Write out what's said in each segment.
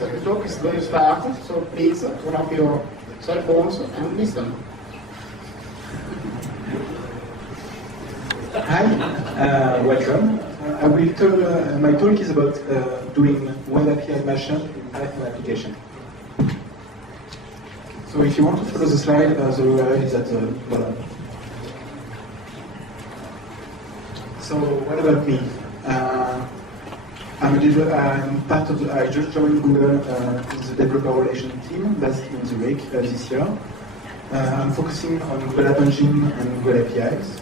The talk is going to start, so please turn off your cell phones and listen. Hi, welcome. I will tell, my talk is about doing web API mashup in Python application. So if you want to follow the slide, the URL is at the bottom. So what about me? I just joined Google in the developer relation team based in Zurich this year. I'm focusing on Google App Engine and Google APIs.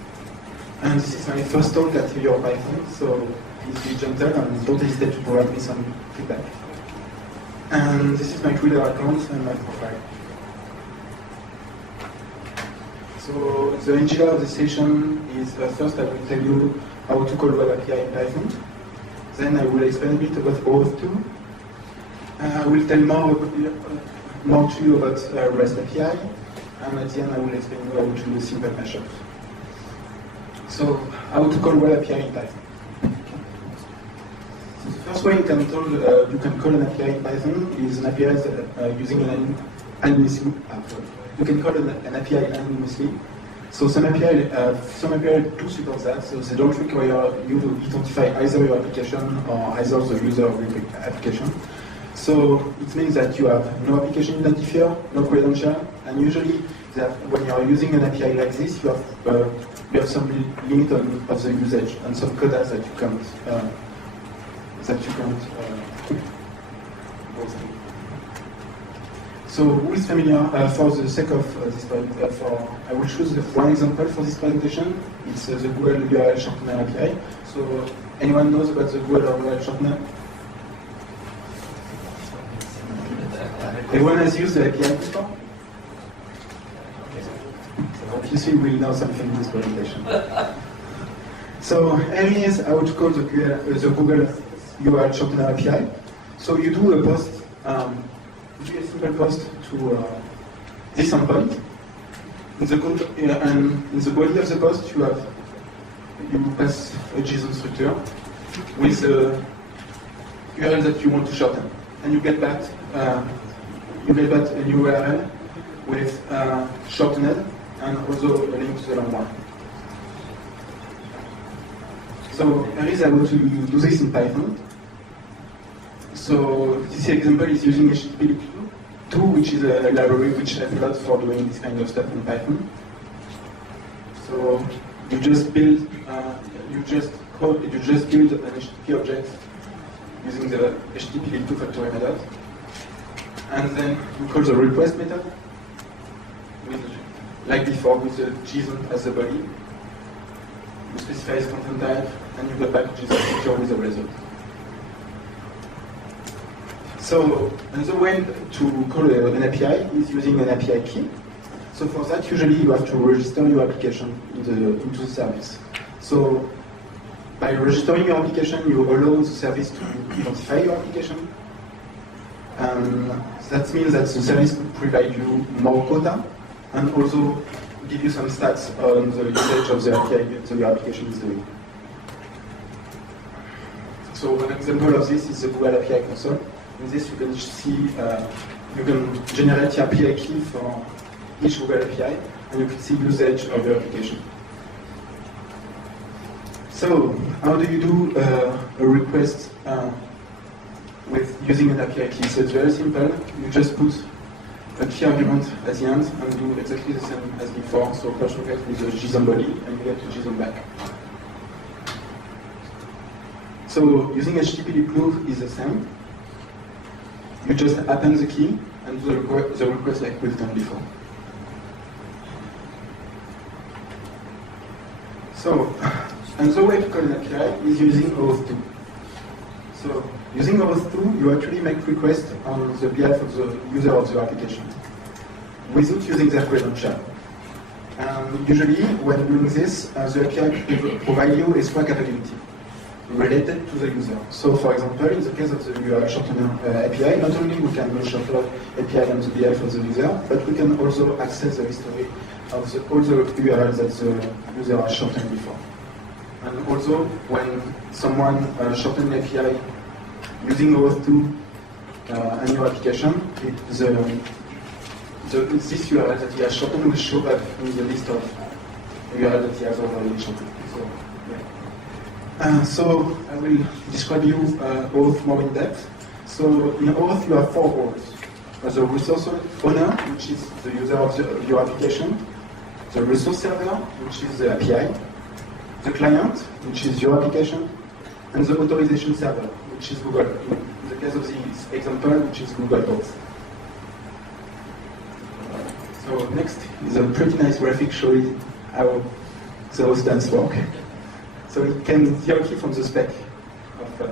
And this is my first talk at EuroPython, so please be gentle and don't hesitate to provide me some feedback. And this is my Twitter account and my profile. So the agenda of the session is first I will tell you how to call web API in Python. Then I will explain a bit about OAuth2. I will tell more to you about REST API. And at the end I will explain you how to do simple mashups. So, how to call web API in Python. So the first way you can call an API in Python is an API using an anonymously. You can call an API anonymously. So some API do support that, so they don't require you to identify either your application or either the user of the application. So it means that you have no application identifier, no credential, and usually when you are using an API like this, you have some limit of the usage and some quotas that you can't go through. So who is familiar, for the sake of this I will choose one example for this presentation. It's the Google URL shortener API. So anyone knows about the Google URL shortener? Everyone has used the API before? Obviously we'll know something in this presentation. So here is how to call the Google URL shortener API. So you do a post, you do a simple post to this endpoint. And in the body of the post you pass a JSON structure with the URL that you want to shorten. And you get back a new URL with shortened and also a link to the long one. So here is how to do this in Python. So this example is using HTTP2, which is a library which helps a lot for doing this kind of stuff in Python. So you just build an HTTP object using the HTTP2 factory method, and then you call the request method like before, with the JSON as the body. You specify its content type, and you get back JSON structure with the result. So another way to call an API is using an API key. So for that, usually you have to register your application into the service. So by registering your application, you allow the service to identify your application. And that means that the service will provide you more quota, and also give you some stats on the usage of the API that your application is doing. So an example of this is the Google API console. In this you can see, you can generate the API key for each Google API, and you can see usage of your application. So how do you do a request with using an API key? So it's very simple. You just put a key argument at the end and do exactly the same as before. So first you get with the JSON body and you get the JSON back. So using HTTP2 is the same. You just append the key and do the request like we've done before. So another way to call an API is using OAuth2. So using OAuth2, you actually make requests on the behalf of the user of the application without using their credential. And usually, when doing this, the API provides you a swag capability related to the user. So for example, in the case of the URL shortener API, not only we can do shorter API on the behalf of the user, but we can also access the history of all the URLs that the user has shortened before. And also, when someone shortens an API using OAuth2 a new application, this URL that he has shortened will show up in the list of URL that he has already shortened. So I will describe you Auth more in depth. So in Auth you have 4 roles. The resource owner, which is the user of your application, the resource server, which is the API, the client, which is your application, and the authorization server, which is Google. In the case of this example, which is Google Auth. So next is a pretty nice graphic showing how those dance work. So it came directly from the spec of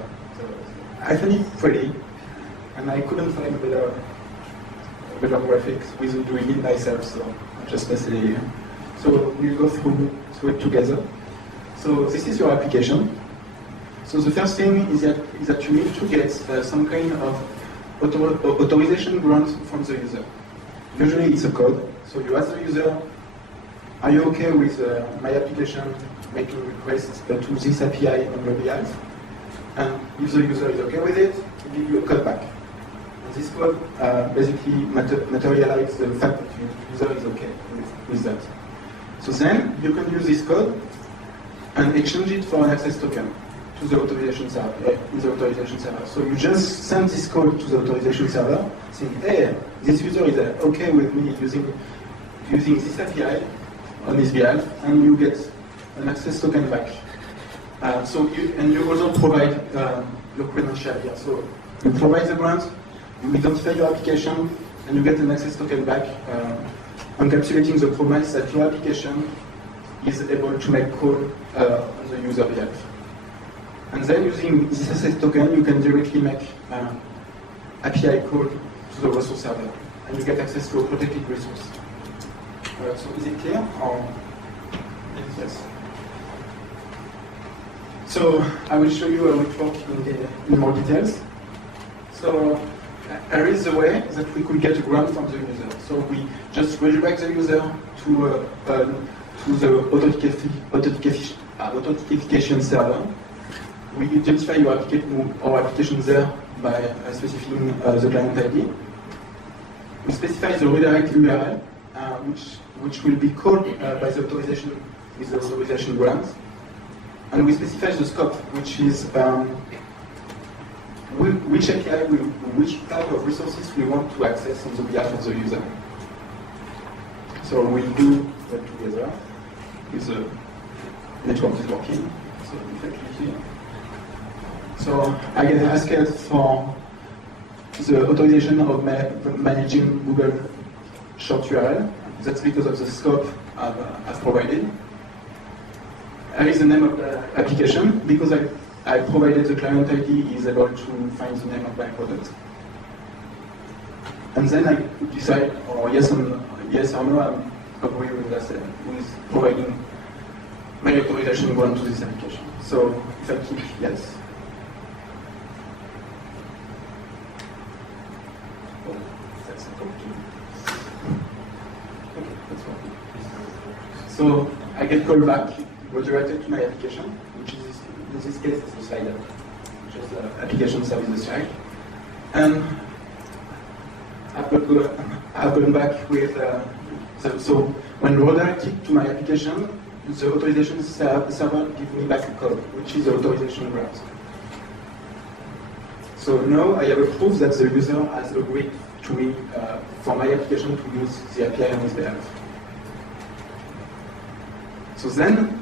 I find it pretty, and I couldn't find a better graphics without doing it myself, so I just pasted it here. So we'll go through it together. So this is your application. So the first thing is that you need to get some kind of authorization grant from the user. Usually it's a code. So you ask the user, are you okay with my application making requests to this API on your behalf? And if the user is okay with it, it gives you a code back. And this code basically materializes the fact that the user is okay with that. So then you can use this code and exchange it for an access token to the authorization server, in the authorization server. So you just send this code to the authorization server, saying, hey, this user is okay with me using this API on his behalf, and you get an access token back. And you also provide your credential here. So you provide the grant, you identify your application, and you get an access token back, encapsulating the promise that your application is able to make call on the user behalf. And then using this access token, you can directly make API call to the resource server, and you get access to a protected resource. So is it clear? Or yes. So I will show you how it works in more details. So there is a way that we could get a grant from the user. So we just redirect the user to the authentication server. We identify our application there by specifying the client ID. We specify the redirect URL, which will be called by the authorization with the authorization grant. And we specify the scope, which is which API, which type of resources we want to access on the behalf of the user. So we'll do that together with the network is working. So if I click here. So I get asked for the authorization of managing Google short URL. That's because of the scope I've provided. There is the name of the application. Because I provided the client ID, he is able to find the name of my product. And then I decide, yes or no, I'm agree with that, with providing my authorization grant to this application. So if I click yes. Oh, that's not complicated. Okay, that's fine. So I get called back, redirected to my application, which is in this case is the slider, which is the application services file. And I've gone back with so when redirected to my application, the authorization server gives me back a code, which is the authorization grant. So now I have a proof that the user has agreed to me for my application to use the API on his behalf. So then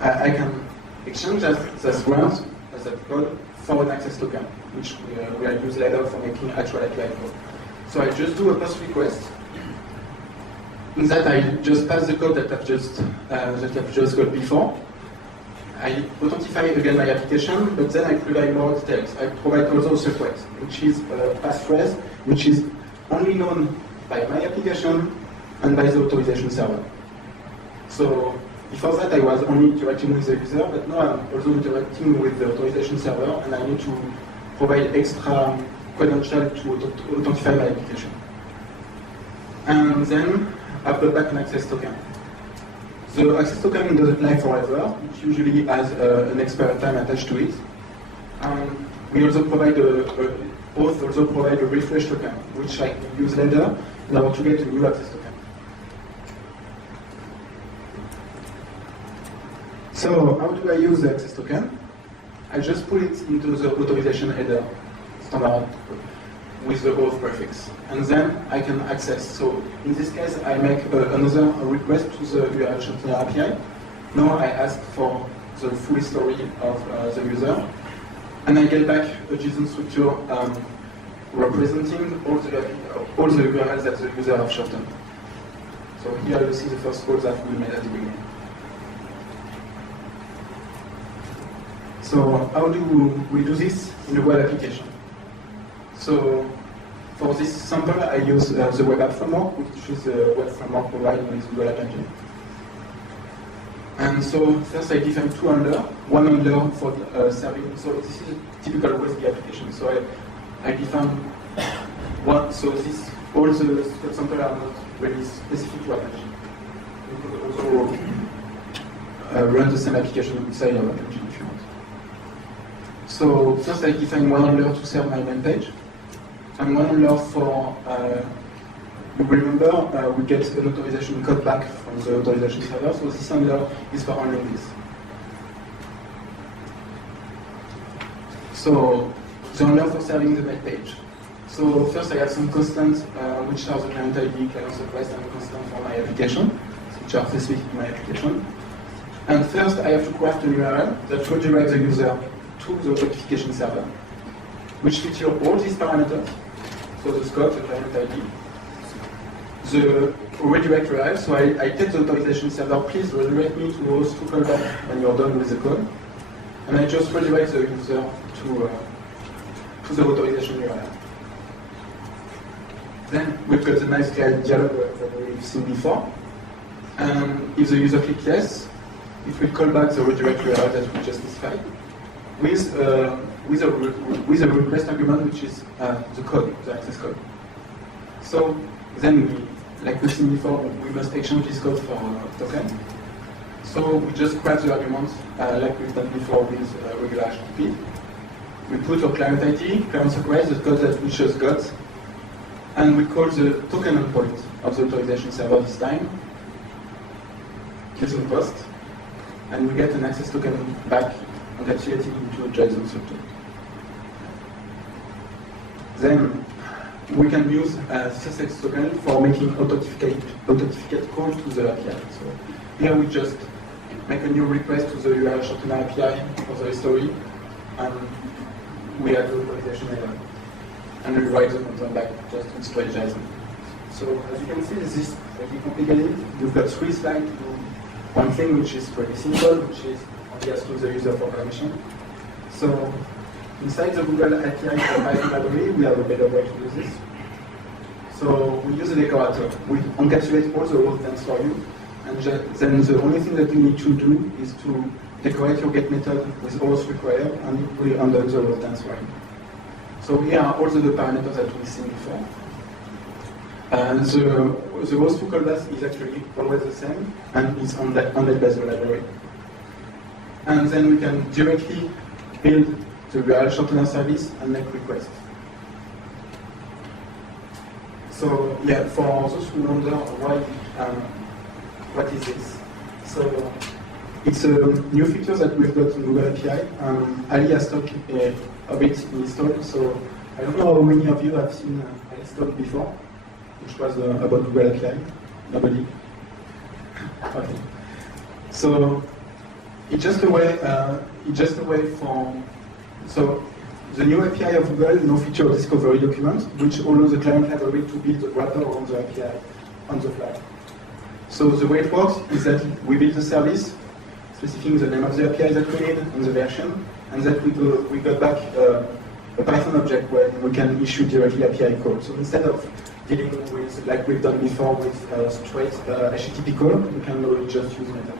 I can exchange that grant as that code for an access token, which we will use later for making actual API code. So I just do a post request. In that I just pass the code that I've just got before. I authentify again my application, but then I provide more details. I provide also a secret, which is a passphrase, which is only known by my application and by the authorization server. So before that I was only interacting with the user, but now I'm also interacting with the authorization server, and I need to provide extra credential to authentify my application. And then I've got back an access token. The access token doesn't lie forever. It usually has an expiry time attached to it. We also provide Both also provide a refresh token, which I can use later in order to get a new access token. So how do I use the access token? I just put it into the authorization header standard with the auth prefix, and then I can access. So in this case, I make another request to the URL shortener API. Now I ask for the full history of the user, and I get back a JSON structure representing all the URLs that the user have shortened. So here you see the first call that we made at the beginning. So how do we do this in a web application? So for this sample, I use the web app framework, which is a web framework provided with Google App Engine. And so first I define two handlers, one handler for serving. So this is a typical WebAssembly application. So I define one. So this all the samples are not really specific to App Engine. You could also run the same application inside of App Engine if you want. So first I define one handler to serve my main page, and one handler for, you remember, we get an authorization code back from the authorization server, so this handler is for handling this. So the handler for serving the main page. So first I have some constants, which are the client ID, client request, and constant for my application, which are specific to my application. And first I have to craft an URL that redirects the user to the authentication server, which feature all these parameters. So the scope, the client ID, the redirect URL. So I tell the authorization server, please redirect me to those two callbacks when you're done with the code. And I just redirect the user to the authorization URL. Then we've got the nice dialog that we've seen before. And if the user clicks yes, it will call back the redirect URL that we just specified with a request argument, which is the code, the access code. So then, like we've seen before, we must exchange this code for a token. So we just grab the argument, like we've done before with regular HTTP. We put our client ID, client request, the code that we just got, and we call the token endpoint of the authorization server this time, JSON post, and we get an access token back encapsulated into a JSON structure. Then we can use a success token for making authenticated call to the API. So here we just make a new request to the URL shortener API for the history, and we add the authorization element. And we write the content back just in straight JSON. So as you can see, this is pretty complicated. You've got 3 slides to do one thing, which is pretty simple, which is only asking the user for permission. So inside the Google API for Python library, we have a better way to do this. So we use a decorator. We encapsulate all the auth things for you, and then the only thing that you need to do is to decorate your get method with auth required, and it will handle the auth things for you. So here are also the parameters that we've seen before. And the host to callback is actually always the same, and it's handled by the library. And then we can directly build the URL shortener service and make requests. So yeah, for those who wonder why, what is this? So it's a new feature that we've got in Google API. Ali has talked a bit installed, so I don't know how many of you have seen Ali's talk before, which was about Google API. Nobody? Okay. So it's just a way for, so the new API of Google now features a discovery document, which allows the client library to build a wrapper around the API on the fly. So the way it works is that we build a service, specifying the name of the API that we need and the version, and that we got back a Python object where we can issue directly API code. So instead of dealing with, like we've done before, with straight HTTP code, we can now just use method.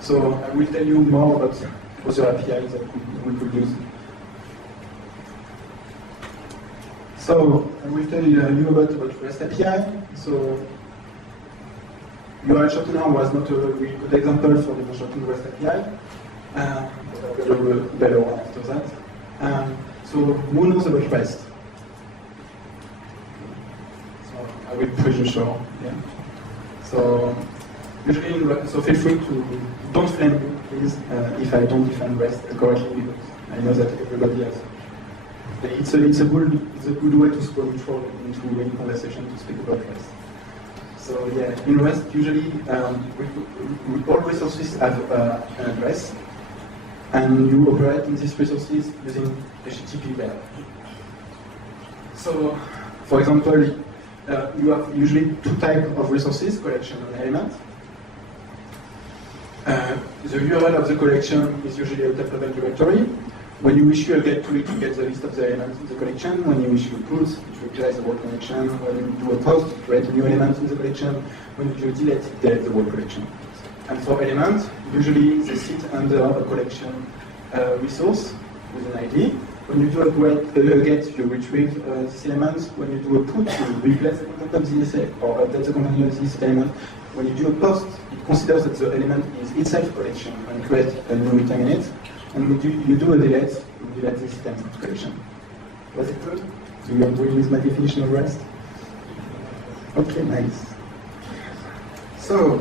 So I will tell you more about other APIs that we could use. So I will tell you about REST API. So URL shortener was not a really good example for the shortened REST API. I've got a better one after that. So who knows about REST? So I will pretty sure. Yeah. So usually, so feel free to don't flame me, please, if I don't define REST correctly, because I know that everybody has. It's a good way to spawn intro into any conversation to speak about REST. So yeah, in REST usually all resources have an address, and you operate in these resources using HTTP web. So, for example, you have usually two types of resources: collection and element. The URL of the collection is usually a top-level directory. When you issue a get to it, you get the list of the elements in the collection. When you issue a put, it replies the whole collection. When you do a post, you create a new element in the collection. When you do a delete, it deletes the whole collection. And for elements, usually they sit under a collection resource with an ID. When you do a get, you retrieve this element. When you do a put, you replace the content of the essay or update the content of this element. When you do a post, it considers that the element is itself a collection and create a new item in it. And when you do a delete, you delete this item collection. Was it good? Do you agree with my definition of REST? Okay, nice. So,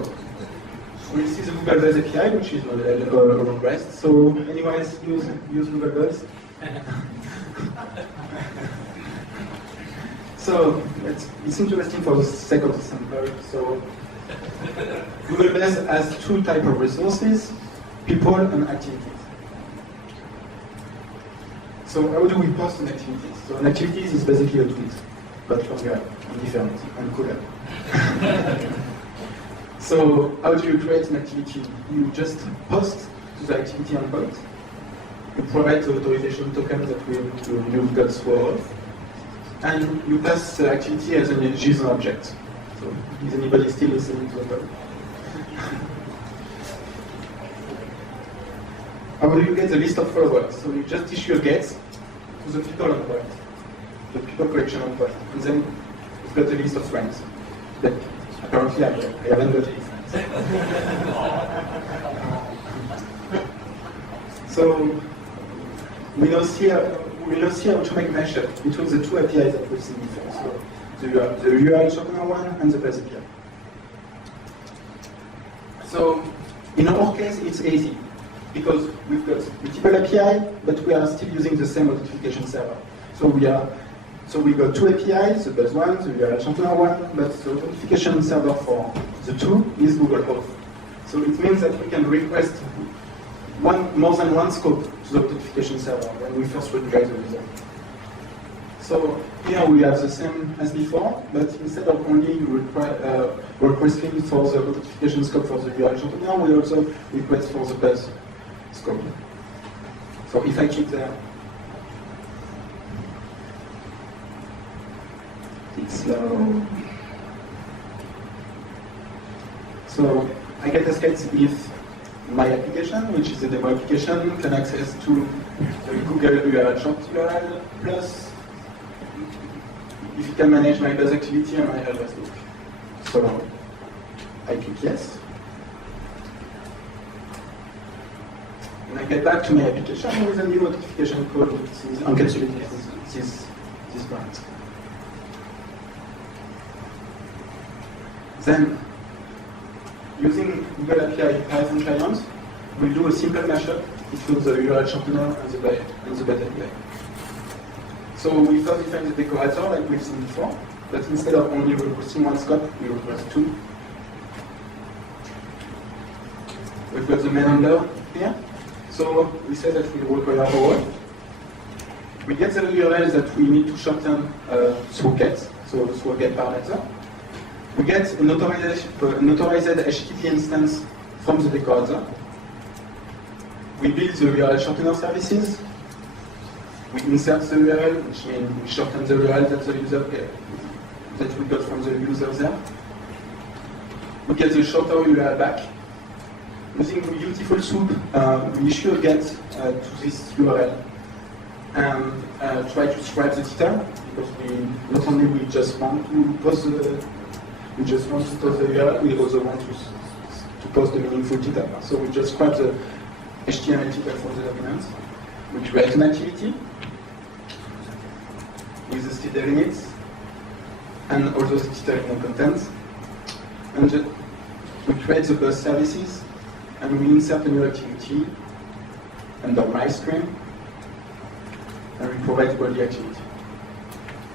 we see the Google Buzz API, which is around REST. So, anyone else use Google Buzz? So, it's interesting for the sake of the sample. So, Google Buzz has two types of resources: people and activities. So how do we post an activity? So an activity is basically a tweet, but longer and different and cooler. So how do you create an activity? You just post to the activity endpoint. You provide the authorization token that you've got swore off. And you pass the activity as an JSON object. So is anybody still listening to the code? How do you get the list of followers? So you just issue a get to the people endpoint, the people collection endpoint, and then you've got the list of friends. But apparently I haven't got any friends. So we now see how to make a mashup between the two APIs that we've seen before. So the URL shortener one and the Buzz API. So in our case, it's easy, because we've got multiple API, but we are still using the same authentication server. So we got two APIs, the Buzz one, the URL shortener one, but the authentication server for the two is Google Auth. So it means that we can request more than one scope to the authentication server when we first recognize the user. So here we have the same as before, but instead of only requesting for the authentication scope for the URL shortener, we also request for the Buzz scope. So if I click there, it's slow. So I get a sketch if my application, which is a demo application, can access to the Google URL short URL, plus if it can manage my Buzz activity and my address book. So I click yes. And I get back to my application with a new notification code which is encapsulated this brand. Then, using Google API Python client, we'll do a simple mashup between the URL shortener and the Buzz API. So we first define the decorator like we've seen before, but instead of only requesting one scope, we request two. We've got the main handler here. So we say that we require all. We get the URLs that we need to shorten through get, so through a get parameter. We get an authorized HTTP instance from the decorator. We build the URL shortener services. We insert the URL, which means we shorten the URL that the user that we got from the user there. We get the shorter URL back. Using beautiful soup, we issue a get to this URL and try to describe the detail, because not only we just want to post the URL, we also want to post the meaningful data. So we just grab the HTML title for the document. We create an activity with the title in it, and also the title in the content. And we create the bus services, and we insert a new activity under my stream, and we provide all the activity.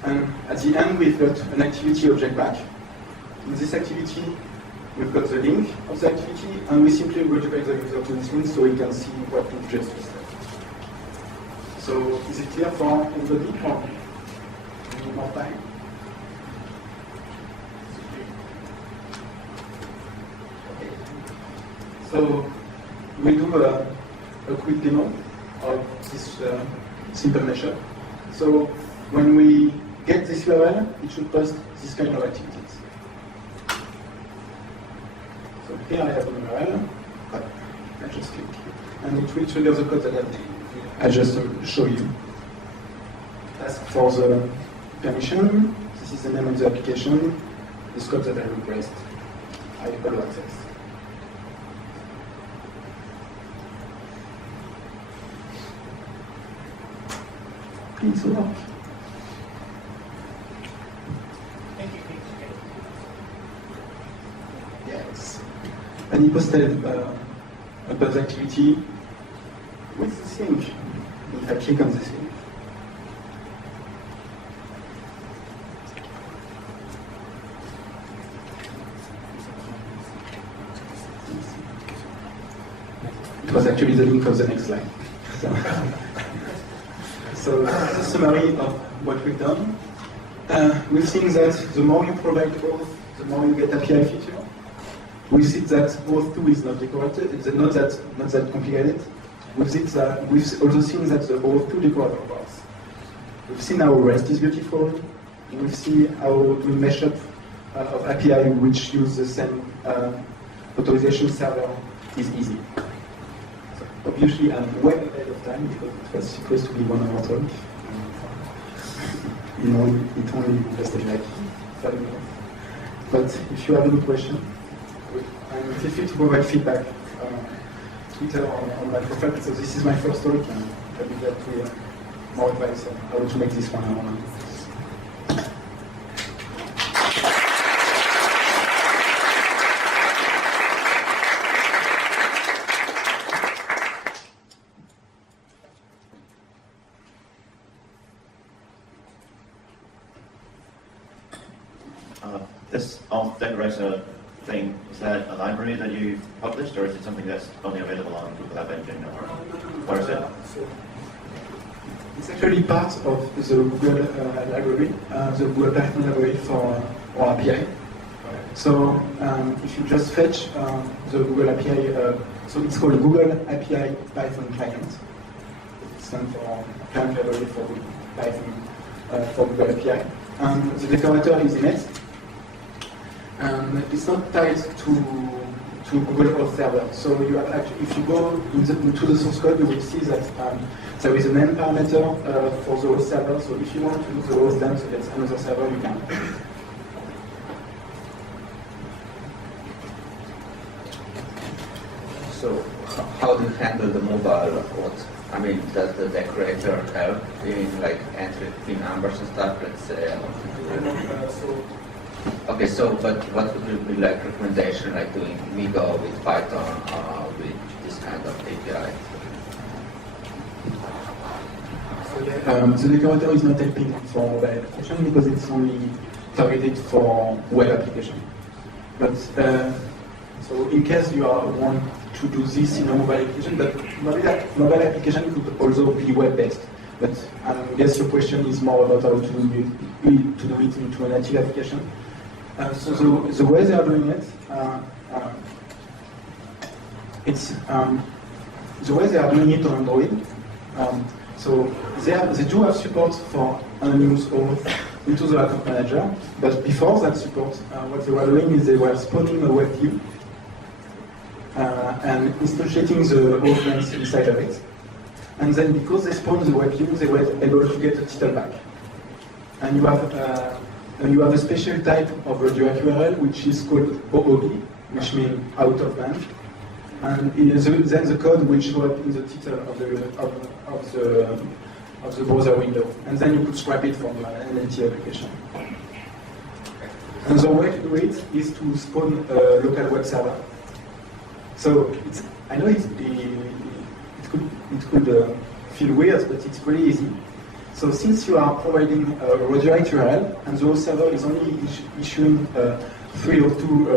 And at the end, we've got an activity object back. In this activity, we've got the link of the activity, and we simply redirect the user to this link so he can see what we've just said. So, is it clear for everybody? Or any more time? Okay. So, we'll do a quick demo of this simple mashup. So, when we get this URL, it should post this kind of activities. So here I have an URL, I just click, and it will trigger the code that I just show you. Ask for the permission, this is the name of the application, the scope that I request, I allow access. Please work. Yes. And he posted a buzz activity with this link. If I click on this link, it was actually the link of the next slide. So this is a summary of what we've done. We've seen that the more you provide auth, the more you get API feature. We see that auth2 is not decorated, it's not that complicated. We've also seen that the auth2 decorator works. We've seen how REST is beautiful. We've seen how doing mashup of API which use the same authorization server is easy. So obviously I'm way ahead of time because it was supposed to be 1 hour talk. You know, it only lasted like 5 minutes. But if you have any question, and feel free to provide feedback Twitter or on my profile. So this is my first talk, and I'll be glad to hear more advice on how to make this 1 hour long. This auth decorator thing, is that a library that you published, or is it something that's only available on Google App Engine, or where is it? It's actually part of the Google library, the Google Python library for API. So if you just fetch the Google API, so it's called Google API Python Client. It stands for Client Library for Python for Google API. And the decorator is in it. And it's not tied to Google Auth server. So you have actually, if you go into the source code, you will see that there is a name parameter for the host server. So if you want to do the host dance against another server, you can. So how do you handle the mobile auth? I mean, does the decorator help in like entry PIN numbers and stuff? Let's say. Okay, so but what would be like recommendation, like doing Migo with Python with this kind of API? So the decorator is not helping for mobile application because it's only targeted for web application. But so in case you want to do this in a mobile application, but mobile application could also be web-based. But I guess your question is more about how to do it into a native application. So the way they are doing it, the way they are doing it on Android. So they do have support for anonymous auth into the account manager, but before that support, what they were doing is they were spawning a web view and instantiating the auth length inside of it. And then because they spawned the web view, they were able to get the title back. And you have a special type of redirect URL which is called OOB, which means out of band. and then the code will show up in the title of the browser window, and then you could scrap it from an NLT application. Another way to do it is to spawn a local web server. So I know it could feel weird, but it's really easy. So since you are providing a redirect URL, and the host server is only issuing 3 or 2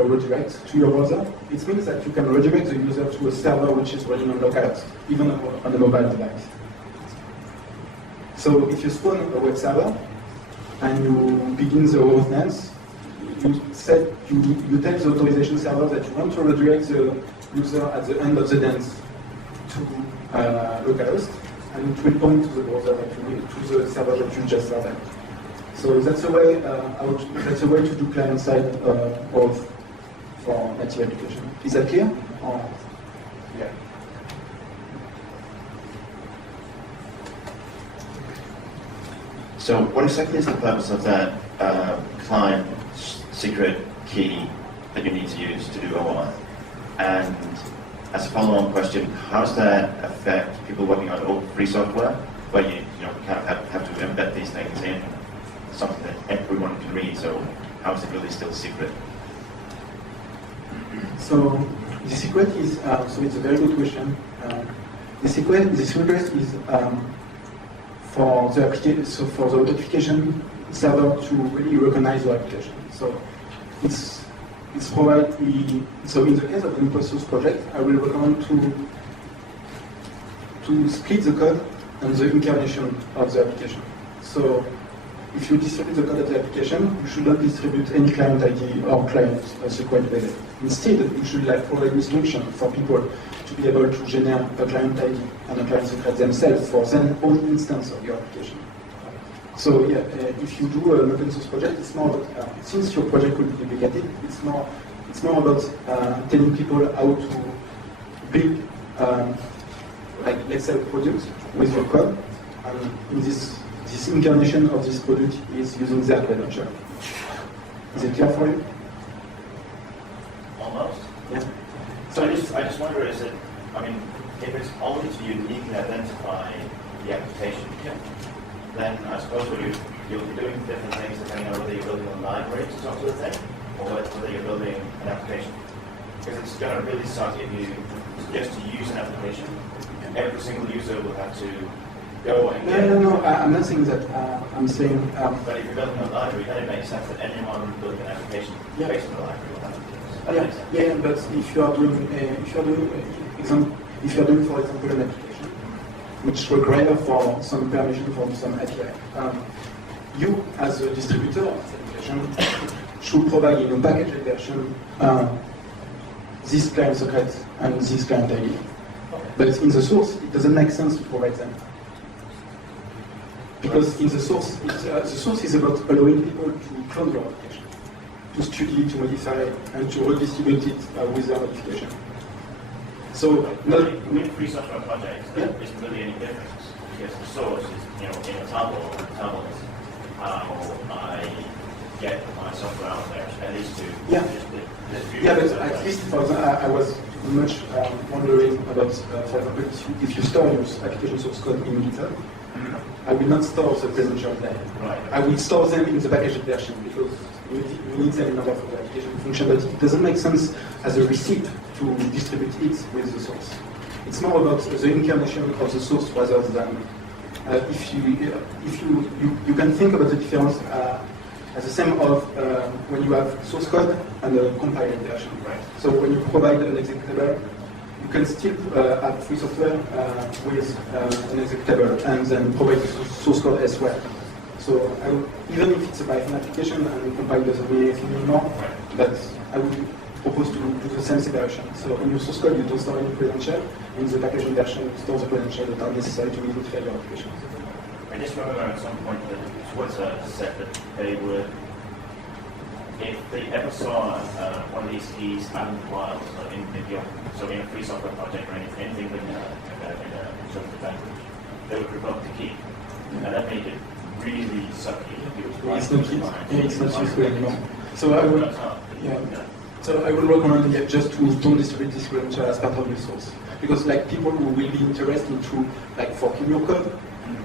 redirects to your browser, it means that you can redirect the user to a server which is running on localhost, even on a mobile device. So if you spawn a web server and you begin the hostname, you tell the authorization server that you want to redirect the user at the end of the dance to localhost, and it will point to the browser to the server that you just served. So that's a way to do client-side auth for native application. Is that clear? Or? Yeah. So what exactly is the purpose of that client secret key that you need to use to do OAuth? And as a follow-on question, how does that affect people working on free software, where you kind of have to embed these things in something that everyone can read? So how is it really still secret? So the secret is so it's a very good question. The secret is for the application, so for the authentication server to really recognize your application. So it's provided. So in the case of the open source project, I will recommend to split the code and the incarnation of the application. So if you distribute the code of the application, you should not distribute any client ID or client secret value. Instead, you should provide instruction for people to be able to generate a client ID and a client secret themselves for their own instance of your application. So yeah, if you do an open source project, it's more about, since your project will be duplicated, it's more about telling people how to build, let's say, a product with your code, and in this incarnation of this product is using the credential. Is it clear for you? Almost. Yeah. So I just wonder, if it's only to uniquely identify the application, then I suppose you'll be doing different things depending on whether you're building a library to talk to the thing, or whether you're building an application. Because it's going to really suck if you just to use an application, every single user will have to go and get No, I'm not saying that. I'm saying... but if you're building a library, then it makes sense that anyone building an application based on the library will have to do this. Yeah, but if you are doing, for example, an application which requires for some permission from some API, you as a distributor of this application should provide in a packaged version this client secret and this client ID. But in the source, it doesn't make sense to provide them. Because in the source, the source is about allowing people to clone your application, to study, to modify, and to redistribute it with their modification. So, with free software projects, there isn't really any difference, because the source is, in a table, and the table is how I get my software out there, at least to Yeah, but at least for example, I was much wondering about, for example, if you store your application source code in GitHub, I will not store the credentials there. Right. I will store them in the packaged version because we need them in order for the application to function, but it doesn't make sense as a receipt to distribute it with the source. It's more about the incarnation of the source rather than if you can think about the difference as the same of when you have source code and a compiled version. Right. So when you provide an executable, you can still have free software with an executable and then provide the source code as well. So even if it's a Python application and compile doesn't mean anything anymore, but I would propose to do the same separation. So in your source code, you don't store any credential. In the packaging version, you store the credentials that are necessary to modify your application. I just remember at some point that Twitter said that they would, if they ever saw one of these keys out in the wild, so in a free software project or anything with a sort of language, they would revoke the key. And that made it really sucky. It's not useful anymore. So I would, So I would recommend just to don't distribute this credential as part of the source. Because like people who will be interested into like forking your code,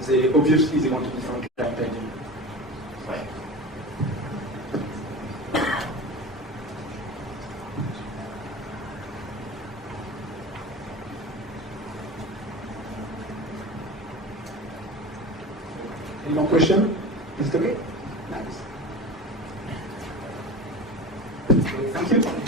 they obviously want to different client ID. Right. Any more question? Is it okay? Nice. Thank you.